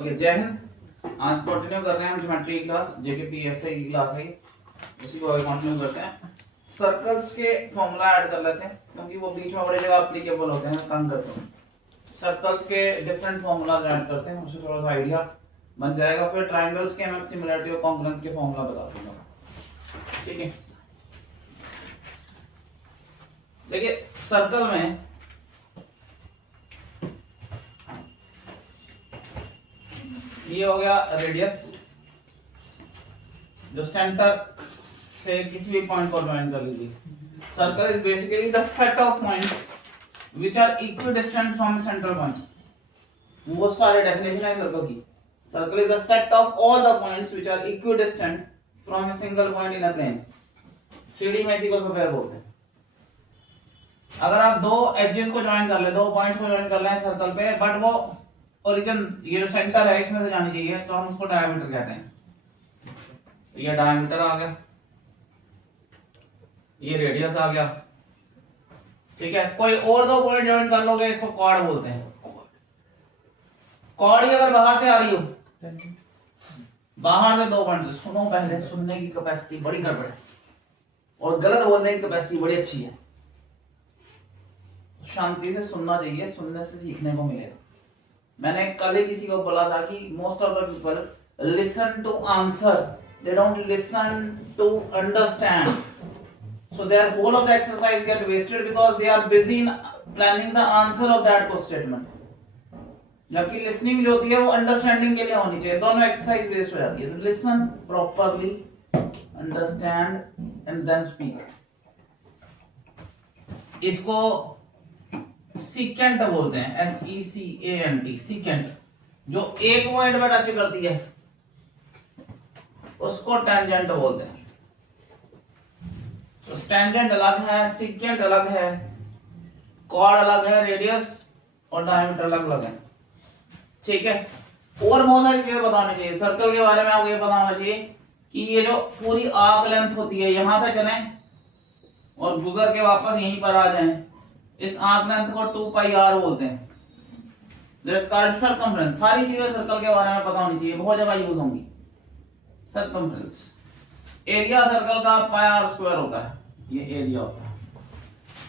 Okay, जय हिंद। आज continue कर रहे हैं हम ज्योमेट्री क्लास, जेके पीएसआई की क्लास है, उसी को कंटिन्यू करते हैं। सर्कल्स के फॉर्मूला ऐड कर लेते हैं क्योंकि वो बीच में बड़ी जगह एप्लीकेबल होते हैं, तंग करते हैं। सर्कल्स के डिफरेंट फॉर्मूला ऐड करते हैं, उससे थोड़ा सा आइडिया बन जाएगा। फिर ट्राइंगल्स के मैं सिमिलरिटी और कॉन्ग्रुएंस के फॉर्मूला बता दूंगा, ठीक है। देखिए, सर्कल में ये हो गया रेडियस, जो सेंटर से किसी भी पॉइंट को ज्वाइन कर लीजिए। Circle is basically the set of points which are equidistant from central point. वो सारे डेफिनेशन है सर्कल की। Circle is the set of all the points which are equidistant from a single point in a plane. Three में इसी को sphere बोलते हैं। अगर आप दो एजेस को ज्वाइन कर ले, दो पॉइंट्स को ज्वाइन कर ले सर्कल पे, बट वो ओरिजिन ये जो सेंटर है इसमें से जानी चाहिए, तो हम उसको डायमीटर कहते हैं। ये डायमीटर आ गया, ये रेडियस आ गया, ठीक है। कोई और दो पॉइंट ज्वाइन कर लोगे, इसको कॉर्ड बोलते हैं। कॉर्ड ही अगर बाहर से आ रही हो, बाहर से दो पॉइंट, सुनो पहले, सुनने की कैपेसिटी बड़ी गड़बड़ है और गलत बोलने की कैपेसिटी बड़ी अच्छी है। शांति से सुनना चाहिए, सुनने से सीखने को मिलेगा। मैंने कल ही किसी को बोला था कि most of the people listen to answer, they don't listen to understand, so their whole of the exercise get wasted because they are busy in planning the answer of that statement. जबकि listening जो होती है वो understanding के लिए होनी चाहिए, दोनों एक्सरसाइज वेस्ट हो जाती है। Listen properly, understand and then speak. इसको सीकेंट बोलते हैं, SECANT, सीकेंट। जो एक पॉइंट पर टच करती है उसको टेंजेंट बोलते हैं। तो टेंजेंट अलग है, सीकेंट अलग है, कॉर्ड अलग है, रेडियस और डायमीटर अलग अलग है, ठीक है। और बहुत सारी चीजें बतानी चाहिए सर्कल के बारे में। आपको ये पता होना चाहिए कि ये जो पूरी आर्क लेंथ होती है, यहां से चलें और गुजर के वापस यहीं पर आ जाएं, इस आर्क लेंथ को 2πr बोलते हैं। सर्कमफ्रेंस, सारी चीजें सर्कल के बारे में पता होनी चाहिए, बहुत जगह यूज होंगी। सर्कमफ्रेंस, एरिया सर्कल का πr² होता है, ये एरिया होता है।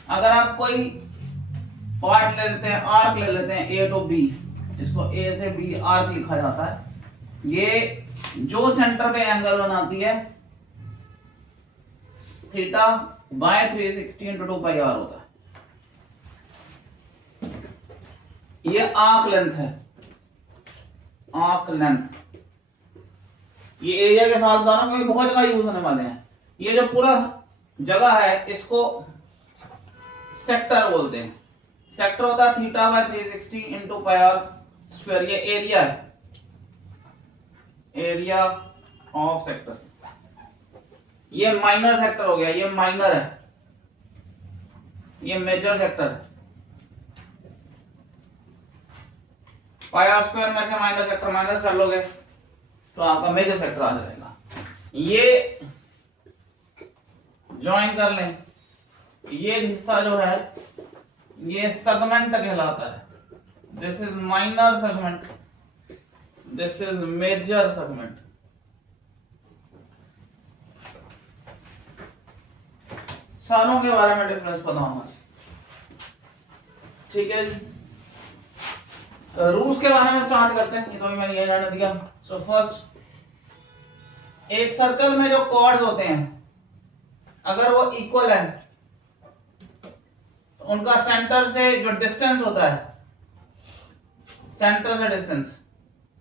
अगर आप कोई पार्ट ले लेते हैं, आर्क ले लेते हैं A to B, इसको A से B आर्क लिखा जाता है। ये जो सेंटर पे एंगल बनाती है थीटा बाय 360 × 2πr होता है। ये आर्क लेंथ है, आर्क लेंथ। ये एरिया के साथ बता रहा हूं क्योंकि बहुत जगह यूज होने वाले हैं। ये जो पूरा जगह है इसको सेक्टर बोलते हैं। सेक्टर होता है थीटा बाय 360 × πr²। ये एरिया है, एरिया ऑफ सेक्टर। ये माइनर सेक्टर हो गया, ये माइनर है, ये मेजर सेक्टर है। πr² में से माइनर सेक्टर माइनस कर लोगे तो आपका मेजर सेक्टर आ जाएगा। ये ज्वाइन कर लें, ये हिस्सा जो है ये सेगमेंट कहलाता है। This is minor segment, this is major segment. सारों के बारे में डिफरेंस पता होना, ठीक है जी। रूल्स के बारे में स्टार्ट करते हैं, ये तो मैंने ये जाने दिया। सो फर्स्ट, एक सर्कल में जो कॉर्ड्स होते हैं अगर वो इक्वल है तो उनका सेंटर से जो डिस्टेंस होता है, सेंटर से डिस्टेंस,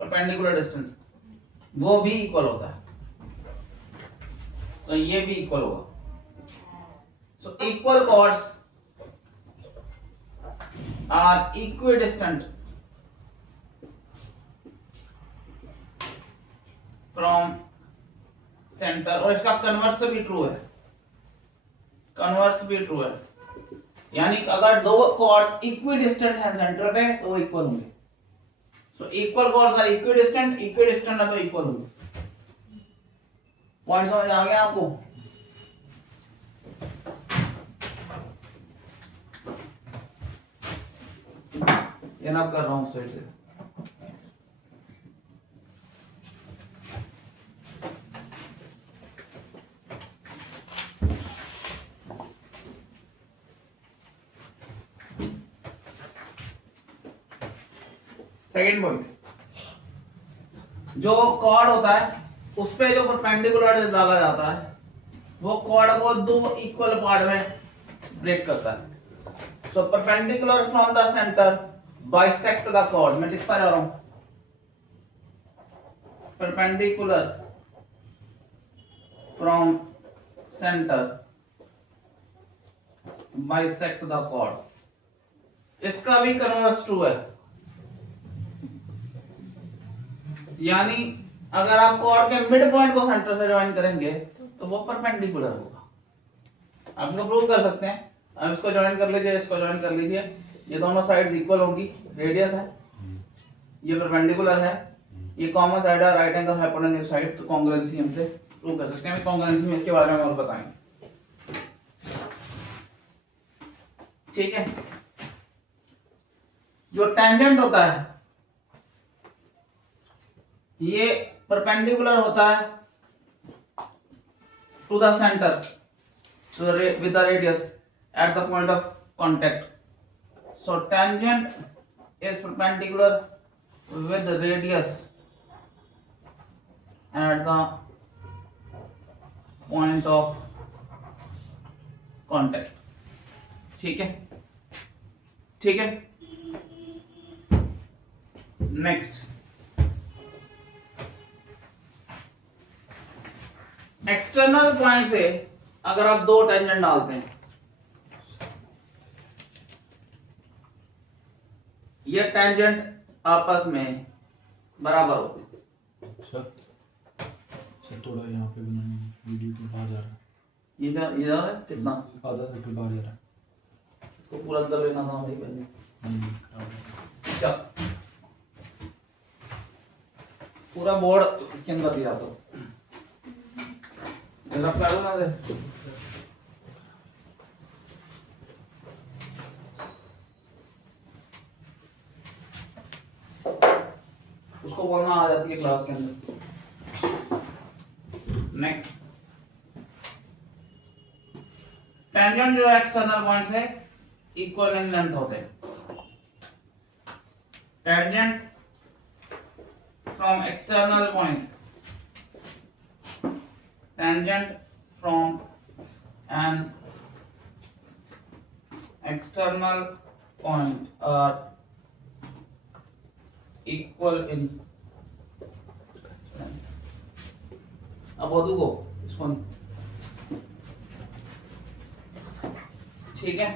परपेंडिकुलर डिस्टेंस, वो भी इक्वल होता है। तो ये भी इक्वल होगा। So equal chords are equidistant from centre. और इसका कन्वर्स भी ट्रू है, कन्वर्स भी ट्रू है, यानी अगर दो कॉर्ड्स इक्विडिस्टेंट हैं सेंटर पे तो वो इक्वल होंगे। So equal chords are equidistant, equidistant है तो इक्वल होंगे। पॉइंट समझ आ गया आपको? ये ना कर रहा हूं साइड से। सेकेंड पॉइंट, जो कॉर्ड होता है उस पे जो परपेंडिकुलर डाला जाता है वो कॉर्ड को दो इक्वल पार्ट में ब्रेक करता है। So perpendicular from the centre bisect the chord, मैं लिखता जा रहा हूं, perpendicular from centre bisect the chord. इसका भी कन्वर्स ट्रू है, यानी अगर आप कॉर्ड के मिड पॉइंट को सेंटर से ज्वाइन करेंगे तो वो परपेंडिकुलर होगा। आप इसको प्रूव कर सकते हैं। अब इसको ज्वाइन कर लीजिए, इसको ज्वाइन कर लीजिए, ये दोनों साइड्स इक्वल होंगी, रेडियस है, ये परपेंडिकुलर है, ये कॉमन साइड है, राइट एंगल हाइपोटेन्यूज साइड, तो कॉन्ग्रुएंसी हमसे प्रूव कर सकते हैं। कॉन्ग्रुएंसी में इसके बारे में और बताएंगे, ठीक है। जो टेंजेंट होता है ये परपेंडिकुलर होता है to the centre with the radius at the point of contact. So tangent is perpendicular with the radius at the point of contact. ठीक है, ठीक है। नेक्स्ट, एक्सटर्नल पॉइंट से अगर आप दो टेंजेंट डालते हैं, ये टेंजेंट आपस में बराबर होते हैं। अच्छा, थोड़ा यहाँ पे बनाएंगे, वीडियो के बाहर जा रहा है। ये क्या ये जा रहा है, कितना आधा सर्कल बाहर जा रहा है। इसको पूरा कर लेना था नहीं पहले। क्या पूरा बोर्ड इसके अंदर दिया तो जरा कर दो ना दे। उसको बोलना आ जाती है क्लास के अंदर। नेक्स्ट, टेंजेंट जो एक्सटर्नल पॉइंट से इक्वल इन लेंथ होते हैं। Tangent from external point, tangent from an external point are equal in अब वो दो इसको नहीं, ठीक है।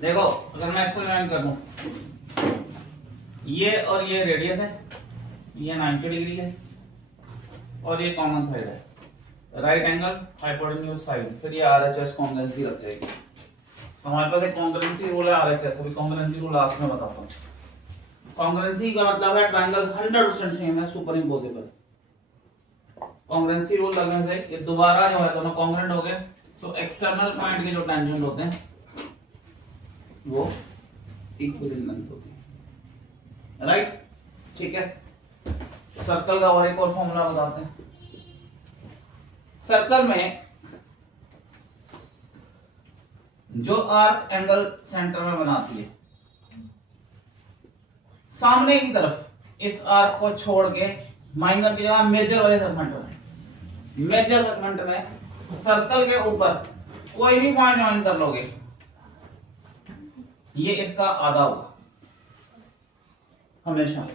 देखो अगर मैं इसको ज्वाइन कर दूं, ये और ये रेडियस है, ये 90 डिग्री है और ये कॉमन साइड है, राइट एंगल हाइपोटेन्यूज साइड, फिर ये आरएचएस कॉन्ग्रुएंसी लग जाएगी। तो हमारे पास एक कॉन्ग्रुएंसी रूल है आरएचएस, अभी कॉन्ग्रुएंसी रूल लास्ट में बताता हूँ। कॉन्ग्रुएंसी का मतलब है ट्रायंगल 100% सेम है, सुपर इम्पोजिबल। कॉन्ग्रुएंसी रूल लगने से ये दोबारा जो है दोनों कॉन्ग्रुएंट हो गए। सो एक्सटर्नल पॉइंट के जो टेंजेंट होते हैं वो इक्वल इन लेंथ होती है, राइट, ठीक है। सर्कल का और एक और फॉर्मूला बताते हैं। सर्कल में जो आर्क एंगल सेंटर में बनाती है, सामने की तरफ इस आर्क को छोड़ के माइनर की जगह मेजर वाले सेगमेंट में, मेजर सेगमेंट में सर्कल के ऊपर कोई भी पॉइंट ज्वाइन कर लोगे, ये इसका आधा होगा हमेशा।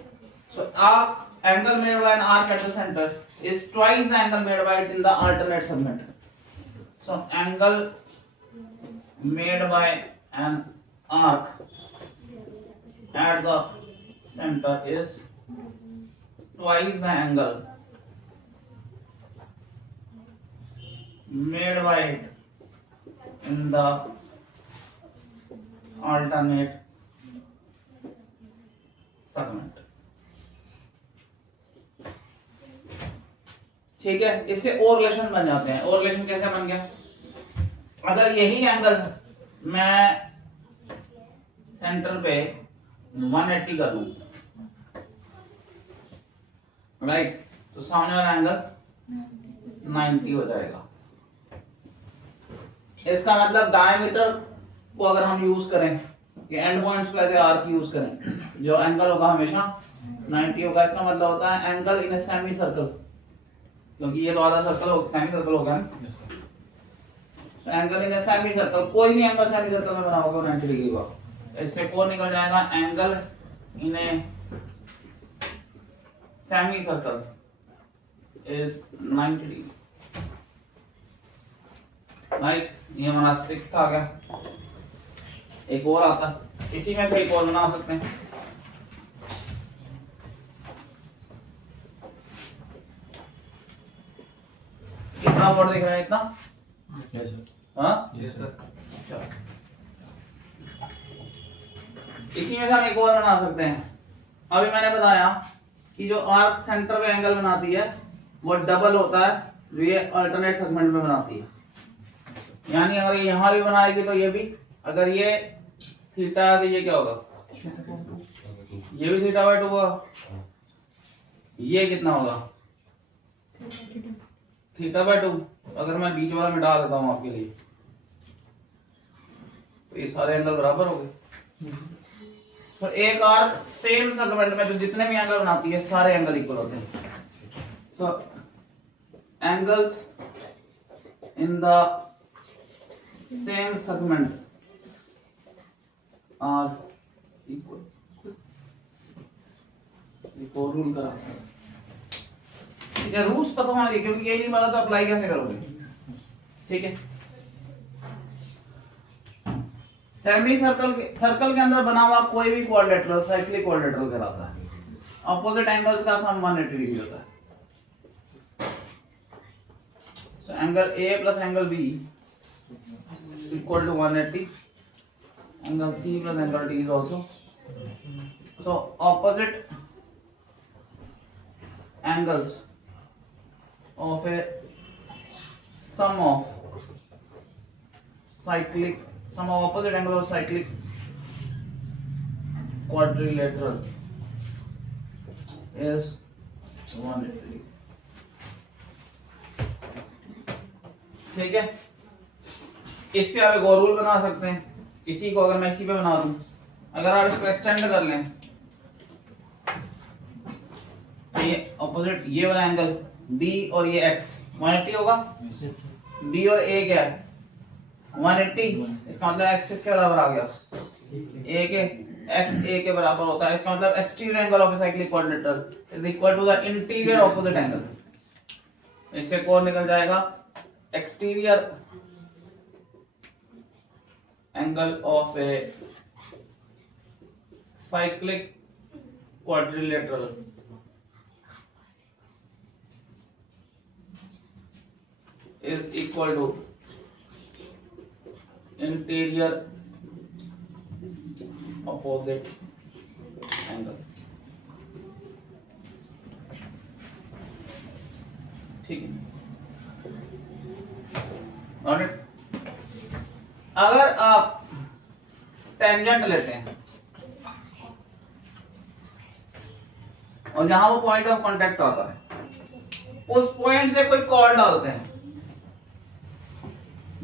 सो arc angle made by an arc at the center is twice the angle made by it in the alternate segment. So angle made by an arc at the center is twice the angle made by it in the alternate segment. ठीक है, इससे और relation बन जाते हैं। और relation कैसे बन गया, अगर यही एंगल मैं सेंटर पे 180 कर लूं, राइट, तो सामने वाला एंगल 90 हो जाएगा। इसका मतलब डायमीटर को अगर हम यूज करें, ये एंड पॉइंट्स को ऐसे आर्क यूज करें, जो एंगल होगा हमेशा 90 होगा। इसका मतलब होता है एंगल इन सेमी सर्कल, क्योंकि ये तो आधा सर्कल हो, सेमी सर्कल हो गया ना। Yes sir. तो एंगल इन सेमी सर्कल, कोई भी एंगल सेमी सर्कल में बना होगा 90 डिग्री का। इससे कौन निकल जाएगा, angle in a semi circle is 90 degree. Right, ये हमारा 6th आ गया। एक और आता है, इसी में से एक और बना सकते हैं। कितना वर्ड दिख रहा है, इतना? Yes sir. हाँ, यस सर। चलो इसी में से हम एक और बना सकते हैं। अभी मैंने बताया कि जो आर्क सेंटर पे एंगल बनाती है वो डबल होता है जो ये अल्टरनेट सेगमेंट में बनाती है। यानी अगर ये यहाँ भी बनाएगी तो ये भी, अगर ये थीटा है तो ये क्या होगा, ये भी थीटा/2 होगा। ये कितना होगा, थीटा/2। अगर मैं बीच वाला मिटा देता हूँ आपके लिए तो ये सारे एंगल बराबर हो गए। तो एक आर्क सेम सेगमेंट में जो जितने भी एंगल बनाती है सारे एंगल इक्वल होते हैं। So angles in the same segment are equal. एक और रूल करा, ठीक है, रूल्स पता होना चाहिए क्योंकि यही नहीं पता तो अप्लाई कैसे करोगे। ठीक है, सेमी सर्कल के अंदर बना हुआ कोई भी क्वाड्रिलेटरल साइक्लिक क्वाड्रिलेटरल कहलाता है। ऑपोजिट एंगल्स का सम 180 डिग्री होता है। So angle A plus angle B equal to 180, angle C plus angle D is also. So opposite angles of a sum of opposite angles of cyclic quadrilateral is 180। ठीक है, इससे आप एक और rule बना सकते हैं। इसी को अगर मैं इसी पे बना दूं, अगर आप इसको एक्सटेंड कर लें तो ये ऑपोजिट ये वाला एंगल B और ये X 180 होगा। B और A क्या है 180, इसका मतलब X किसके बराबर आ गया, A के, X A के बराबर होता है। इसका मतलब exterior angle of a cyclic quadrilateral is equal to the interior opposite angle. इससे कौन निकल जाएगा, exterior angle of a cyclic quadrilateral is equal to interior opposite angle। ठीक है, Got it? अगर आप टेंजेंट लेते हैं और जहां वो पॉइंट ऑफ कांटेक्ट आता है उस पॉइंट से कोई कॉर्ड डालते हैं,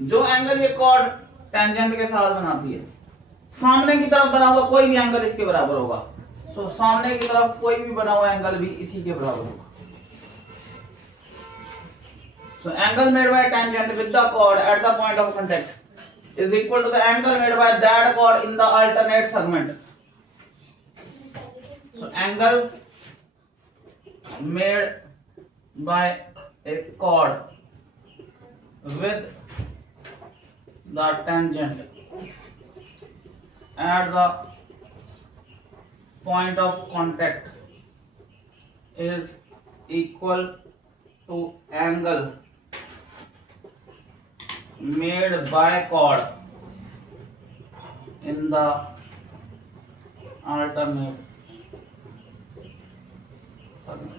जो एंगल ये कॉर्ड टेंजेंट के साथ बनाती है, सामने की तरफ बना हुआ कोई भी एंगल इसके बराबर होगा। सो सामने की तरफ कोई भी बना हुआ एंगल भी इसी के बराबर होगा। So angle made by tangent with the chord at the point of contact is equal to the angle made by that chord in the alternate segment. So angle made by a chord with the tangent at the point of contact is equal to angle made by chord in the alternate segment।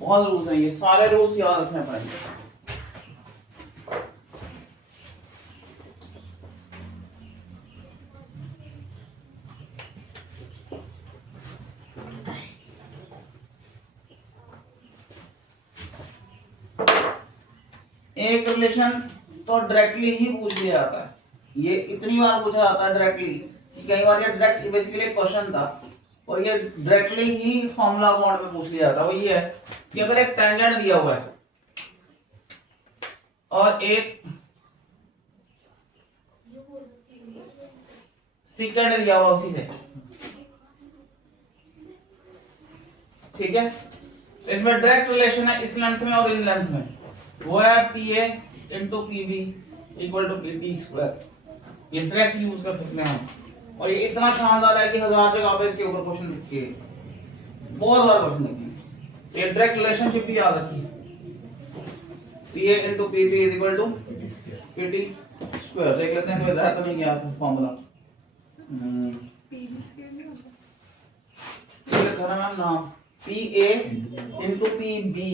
बहुत rules हैं, ये सारे rules याद रखने पड़ेंगे। एक relation तो directly ही पूछ लिया जाता है, ये इतनी बार पूछा जाता है डायरेक्टली कि कई बार ये डायरेक्ट बेसिकली एक क्वेश्चन था और ये डायरेक्टली ही फॉर्मूला अकाउंट में पूछ लिया जाता, वो ये है कि अगर एक टेंजेंट दिया हुआ है और एक सीकेंड दिया हुआ उसी से, ठीक है, तो इसमें डायरेक्ट रिलेशन है इस लेंथ में और इन लेंथ में, वो है P A into P B equal to P T square. ये डायरेक्ट यूज कर सकते हैं हम, और ये इतना शानदार है कि 1000 जगह पे इसके ऊपर क्वेश्चन लिखिए, बहुत बार क्वेश्चन लिखिए। ये डायरेक्ट रिलेशनशिप भी याद रखिए, P A into P B equal to P T square. देख लेते हैं कोई रहा तो नहीं गया फॉर्मूला। ये लिखा ना मैम नाम, P A into P B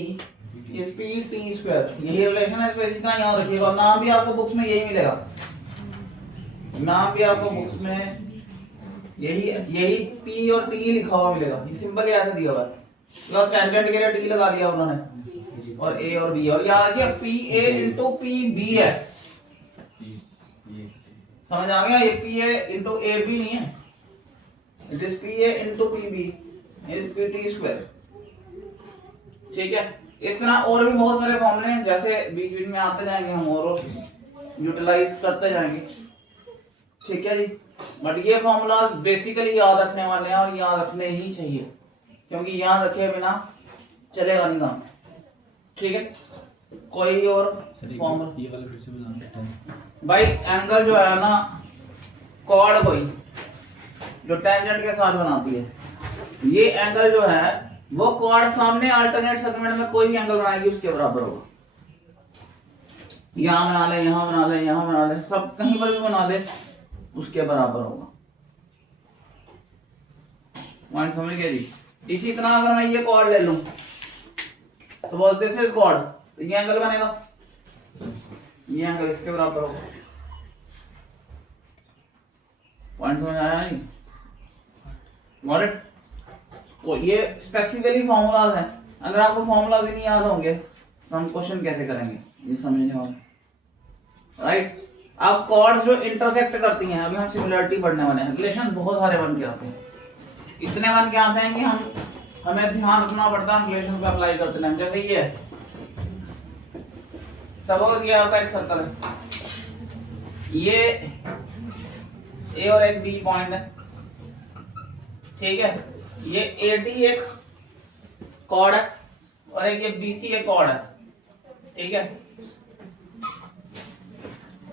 is P T square. यही रिलेशन है, इसको इसी तरह याद रखिएगा। नाम भी आपको बुक्स में यही मिलेगा, नाम भी आपको बुक्स में यही पी और टी लिखा हुआ मिलेगा। ये सिंपल ही ऐसे दिया हुआ है, प्लस टेंजेंट के लिए टी लगा लिया उन्होंने, और ए और बी, और याद रखिए P A into P B है, समझ आ गया? ये P A into A B नहीं है, it is P A into P B is P T square, ठीक है। इस तरह और भी बहुत सारे फॉर्मूले हैं, जैसे बीच बीच में आते जाएंगे हम और यूटिलाइज करते जाएंगे, ठीक है जी। बट ये फॉर्मूलाज बेसिकली याद रखने वाले हैं और याद रखने ही चाहिए, क्योंकि याद रखे बिना चलेगा नहीं काम, ठीक है। कोई और फॉर्मूला ये वाला फिर से बता सकते हैं भाई? एंगल जो है ना, कॉर्ड कोई जो टेंजेंट के साथ बनाती है, ये एंगल जो है वो कॉर्ड सामने अल्टरनेट सेगमेंट में कोई भी एंगल बनाएगी उसके बराबर होगा। यहां बना ले, यहां बना ले, यहां बना ले, सब कहीं पर भी बना ले, उसके बराबर होगा। पॉइंट समझ गए जी? इसी तरह अगर मैं ये कॉर्ड ले लूं, सपोज दिस इज कॉर्ड, तो ये एंगल बनेगा, ये एंगल इसके बराबर होगा। पॉइंट समझ आया नहीं? Got it? तो ये स्पेसिफिकली फॉर्मूलाज हैं, अगर आपको फॉर्मूलाज ही नहीं याद होंगे तो हम क्वेश्चन कैसे करेंगे, ये समझने वाले, राइट? अब कॉर्ड्स जो इंटरसेक्ट करती हैं, अभी हम सिमिलरिटी पढ़ने वाले हैं। रिलेशंस बहुत सारे बन के आते हैं, इतने बन के आते हैं कि हमें ध्यान रखना पड़ता है रिलेशन पे अप्लाई करते हैं। जैसे ये है, सपोज ये आपका एक सर्कल है, ये ए और एक बी पॉइंट है, ठीक है। ये ए डी एक कॉर्ड है और एक ये बी सी एक कॉर्ड है, ठीक है।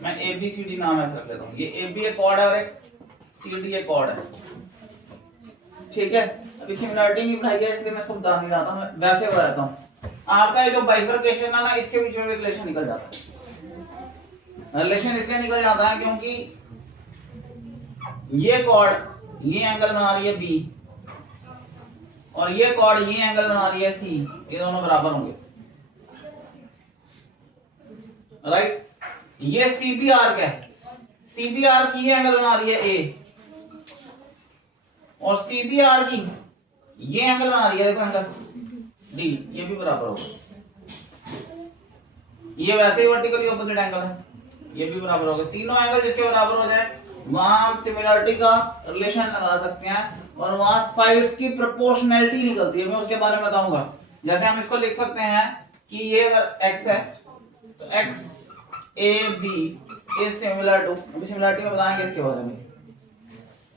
मैं ए बी सी डी नाम ऐसा रख लेता हूँ। ये ए बी एक कॉर्ड है और एक सी डी एक कॉर्ड है, ठीक है। अभी सिमिलरिटी नहीं बनाई है इसलिए मैं इसको बता नहीं रहा था, मैं वैसे बताता हूँ। आपका ये जो बाइफरकेशन है ना, इसके बीच में रिलेशन निकल जाता है। रिलेशन इसलिए निकल जाता है क्योंकि ये कॉर्ड ये एंगल बना रही है बी और ये कॉर्ड ये एंगल बना रही है सी, ये दोनों बराबर होंगे, राइट? ये सी बी आर क्या है? सी बी आर की ये एंगल बना रही है ए और सी बी आर की ये एंगल बना रही है, देखो एंगल डी, ये भी बराबर होगा। ये वैसे ही वर्टिकली ऑपोजिट एंगल है, ये भी बराबर होगा। तीनों एंगल जिसके बराबर हो जाए वहां हम सिमिलरिटी का रिलेशन लगा सकते हैं और वहां साइड्स की प्रोपोर्शनैलिटी निकलती है, मैं उसके बारे में बताऊंगा। जैसे हम इसको लिख सकते हैं कि ये अगर x है तो x a b is similar to, अभी सिमिलरिटी में बताएंगे इसके बारे में।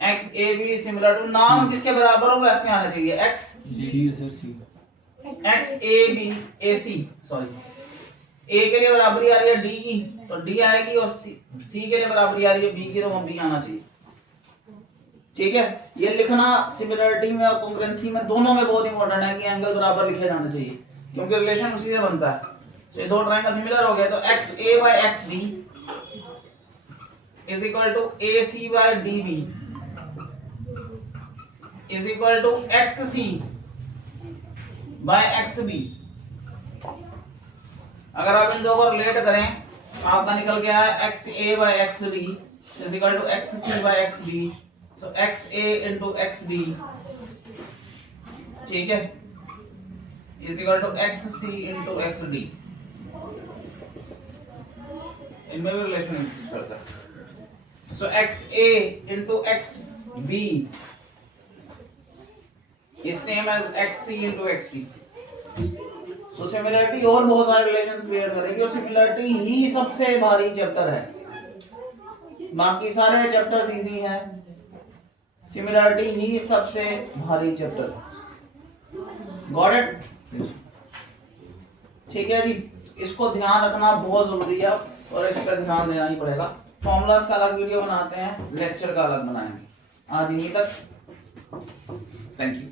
x a b is similar to, नाम जिसके बराबर हो वैसे आना चाहिए। x सी सर सी x a b a c, sorry, a के लिए बराबरी आ रही है d की तो d आएगी और c के लिए बराबरी आ रही है b की तो b आना चाहिए, ठीक है। ये लिखना सिमिलरिटी में और कॉन्करेंसी में दोनों में बहुत इंपॉर्टेंट है कि एंगल बराबर लिखे जाने चाहिए, क्योंकि रिलेशन उसी से बनता है। तो ये दो ट्रायंगल सिमिलर हो गए तो XA by XD is equal to AC by DB is equal to XC by XB। अगर आप इन दो को रिलेट करें आपका निकल गया है XA by XD is equal to XC by XB, so XA into XD, ठीक है, is equal to XC into XD। इनमें भी रिलेशन एग्जिस्ट करता है। So XA into XB is same as XC into XB. So similarity और बहुत सारे relations create करेगी और सिमिलरिटी ही सबसे भारी चैप्टर है, बाकी सारे चैप्टर्स इजी हैं, सिमिलरिटी ही सबसे भारी चैप्टर है। Got it? ठीक है जी, इसको ध्यान रखना बहुत जरूरी है और इस पर ध्यान देना ही पड़ेगा। फॉर्मूलाज का अलग वीडियो बनाते हैं, लेक्चर का अलग बनाएंगे। आज यहीं तक, थैंक यू।